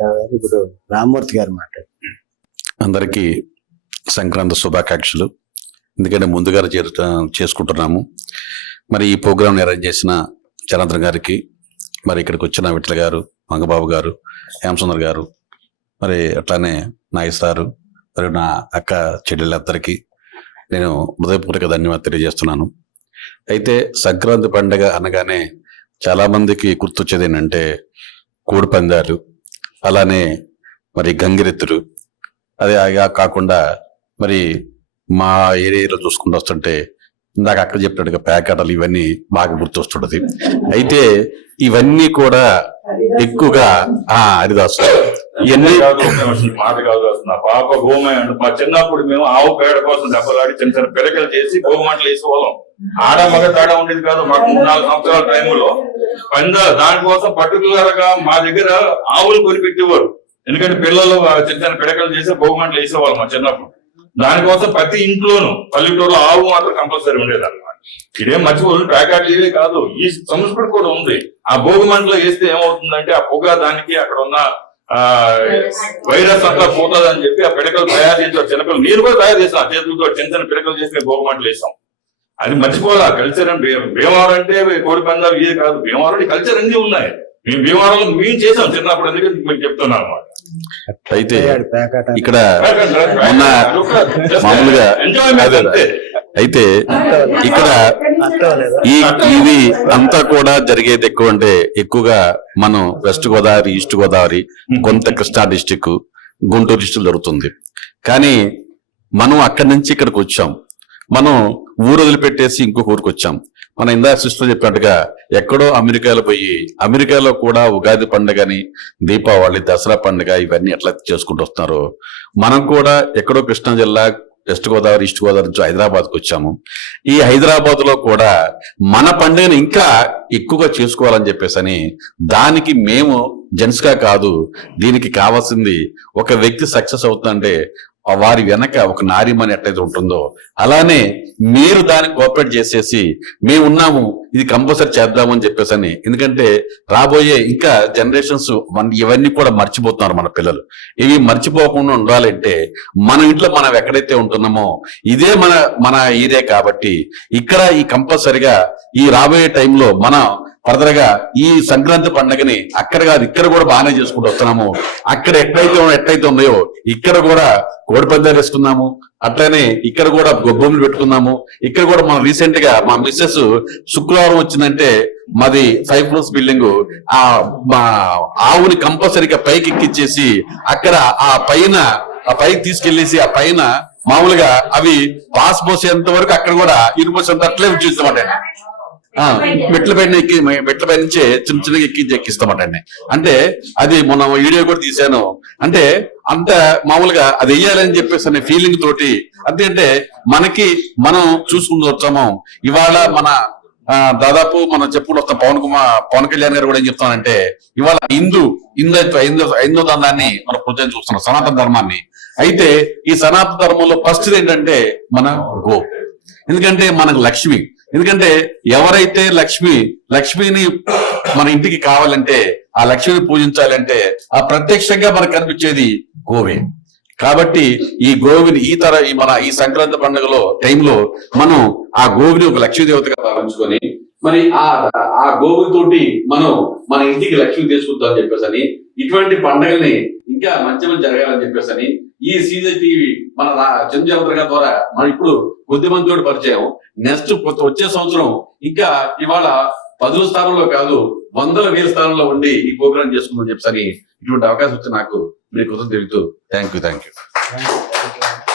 ఇప్పుడు రామ్మూర్తి గారు మాట్లాడు. అందరికీ సంక్రాంతి శుభాకాంక్షలు. ఎందుకంటే ముందుగా చేరు చేసుకుంటున్నాము. మరి ఈ ప్రోగ్రామ్ని అరేంజ్ చేసిన చరణ్ గారికి మరి ఇక్కడికి వచ్చిన విట్ల గారు మంగబాబు గారు హేమసుందర్ గారు మరి అట్లానే నాగేశ్వరారు మరియు నా అక్క చెల్లెళ్ళందరికీ నేను హృదయపూర్వక ధన్యవాదాలు తెలియజేస్తున్నాను. అయితే సంక్రాంతి పండగ అనగానే చాలామందికి గుర్తొచ్చేది ఏంటంటే కోడి పందాలు అలానే మరి గంగిరెత్తులు. అదే కాకుండా మరి మా ఏరియాలో చూసుకుంటూ వస్తుంటే ఇందాక అక్కడ చెప్పినట్టుగా ప్యాకెటలు ఇవన్నీ బాగా గుర్తొస్తుంటది. అయితే ఇవన్నీ కూడా ఎక్కువగా ఆ హరిదాసు మాట కాదు వస్తుంది పాప గోమయం మా చిన్నప్పుడు మేము ఆవు పేడ కోసం దెబ్బలాడి చిన్న చిన్న పిడకలు చేసి గోమంటలు వేసేవాళ్ళం. ఆడ మగ తేడా ఉండేది కాదు. మాకు మూడు నాలుగు సంవత్సరాల టైంలో పంద దానికోసం పర్టికులర్గా మా దగ్గర ఆవులు కొనిపెట్టేవారు ఎందుకంటే పిల్లలు చిన్న చిన్న పిడకలు చేసి గోమంటలు వేసేవాళ్ళం మా చిన్నప్పుడు. దానికోసం ప్రతి ఇంట్లోనూ పల్లెటూరులో ఆవు మాత్రం కంపల్సరీ ఉండేది అనమాట ఇదేం మర్చిపోదు ప్యాకెట్లు ఇవే కాదు. ఈ సంస్కృతి కూడా ఉంది. ఆ భోగి మంటలో వేస్తే ఏమవుతుందంటే ఆ పొగ దానికి అక్కడ ఉన్న వైరస్ అంతా పోతుంది అని చెప్పి ఆ పిడకలు తయారు చేసారు చిన్నపిల్లలు నేను కూడా తయారు చేసాం ఆ చేతులతో చిన్న చిన్న పిడకలు చేసి భోగి మంటలు వేసాం. అది మర్చిపోదా కల్చర్ అంటే భీమవరం అంటే కోడి పందాలు ఇదే కాదు భీమవరం కల్చర్ అన్ని ఉన్నాయి. మేము భీమవరంలో మేము చేసాం చిన్నప్పుడు అందుకే మీకు చెప్తున్నాను అన్నమాట. అయితే ఇక్కడ మొన్న మామూలుగా అదే, అదే. అయితే ఇక్కడ ఈ ఇది అంతా కూడా జరిగేది ఎక్కువ అంటే ఎక్కువగా మనం వెస్ట్ గోదావరి ఈస్ట్ గోదావరి కొంత కృష్ణా డిస్టిక్ గుంటూరు డిస్టిక్ జరుగుతుంది. కానీ మనం అక్కడి నుంచి ఇక్కడికి వచ్చాం. మనం ఊరు వదిలిపెట్టేసి ఇంకొక ఊరికి వచ్చాం. మన ఇందా సిస్టర్ చెప్పినట్టుగా ఎక్కడో అమెరికాలో పోయి అమెరికాలో కూడా ఉగాది పండుగని దీపావళి దసరా పండుగ ఇవన్నీ ఎట్లా చేసుకుంటూ వస్తున్నారో మనం కూడా ఎక్కడో కృష్ణా జిల్లా వెస్ట్ గోదావరి ఈస్ట్ గోదావరి నుంచి హైదరాబాద్కి వచ్చాము. ఈ హైదరాబాద్లో కూడా మన పండుగను ఇంకా ఎక్కువగా చేసుకోవాలని చెప్పేసి అని దానికి మేము జెంట్స్గా కాదు దీనికి కావాల్సింది ఒక వ్యక్తి సక్సెస్ అవుతుందంటే వారి వెనక ఒక నారిమని ఎట్లయితే ఉంటుందో అలానే మీరు దాన్ని కోఆపరేట్ చేసేసి మేము ఉన్నాము ఇది కంపల్సరీ చేద్దామని చెప్పేసి అని ఎందుకంటే రాబోయే ఇంకా జనరేషన్స్ మన ఇవన్నీ కూడా మర్చిపోతున్నారు మన పిల్లలు. ఇవి మర్చిపోకుండా ఉండాలంటే మన ఇంట్లో మనం ఎక్కడైతే ఉంటున్నామో ఇదే మన మన ఏరియా కాబట్టి ఇక్కడ ఈ కంపల్సరిగా ఈ రాబోయే టైంలో మనం ఫర్దర్గా ఈ సంక్రాంతి పండుగని అక్కడ కాదు ఇక్కడ కూడా బాగానే చేసుకుంటూ వస్తున్నాము. అక్కడ ఎట్లయితే ఎట్లయితే ఉన్నాయో ఇక్కడ కూడా కోడిపందాలు వేసుకున్నాము. అట్లనే ఇక్కడ కూడా గొబ్బొమ్మలు పెట్టుకున్నాము. ఇక్కడ కూడా మనం రీసెంట్గా మా మిస్సెస్ శుక్రవారం వచ్చిందంటే మాది ఫైవ్ ఫ్లోర్స్ బిల్డింగ్ ఆ మా ఆవుని కంపల్సరీగా పైకి ఎక్కిచ్చేసి అక్కడ ఆ పైన ఆ పైకి తీసుకెళ్ళేసి ఆ పైన మామూలుగా అవి పాస్ పోసేంత వరకు అక్కడ కూడా ఇనుపోసేంత అట్లే ఉంచుతామంటే మెట్ల పైన ఎక్కి మెట్ల పై నుంచే చిన్న చిన్నగా ఎక్కి ఎక్కిస్తామటండి అంటే అది మొన్న వీడియో కూడా తీశాను. అంటే అంత మామూలుగా అది వెయ్యాలని చెప్పేసి అనే ఫీలింగ్ తోటి అంటే మనకి మనం చూసుకుంటూ వచ్చాము. ఇవాళ మన ఆ, దాదాపు మనం చెప్పుకుంటూ వస్తాం. పవన్ కుమార్ పవన్ కళ్యాణ్ గారు కూడా ఏం చెప్తానంటే ఇవాళ హిందూ హిందుత్వ హిందూ హిందూ ధర్మాన్ని మనం పూజలు చూస్తున్నాం సనాతన ధర్మాన్ని. అయితే ఈ సనాతన ధర్మంలో ఫస్ట్ ఏంటంటే మన గో ఎందుకంటే మనకు లక్ష్మి. ఎందుకంటే ఎవరైతే లక్ష్మి లక్ష్మిని మన ఇంటికి కావాలంటే ఆ లక్ష్మిని పూజించాలంటే ఆ ప్రత్యక్షంగా మనకు కనిపించేది గోవే. కాబట్టి ఈ గోవిని ఈ తర ఈ మన ఈ సంక్రాంతి పండుగలో టైంలో మనం ఆ గోవిని ఒక లక్ష్మీ దేవతగా భావించుకొని మరి ఆ ఆ గోవుని తోటి మనం మన ఇంటికి లక్ష్మి తీసుకుందాం చెప్పేసి అని ఇటువంటి పండుగల్ని ఇంకా మంచి మంచి జరగాలని చెప్పేసి అని ఈ సీజన్ టీవీ మన రా- గారి ద్వారా మనం ఇప్పుడు కొద్ది మందితో పరిచయం. నెక్స్ట్ కొత్త వచ్చే సంవత్సరం ఇంకా ఇవాళ పదుల స్థానంలో కాదు వందల వేల స్థానంలో ఉండి ఈ ప్రోగ్రామ్ చేసుకుందని చెప్పేసి ఇటువంటి అవకాశం వచ్చి నాకు మీకు కృతం తెలుపుతూ థ్యాంక్ యూ థ్యాంక్ యూ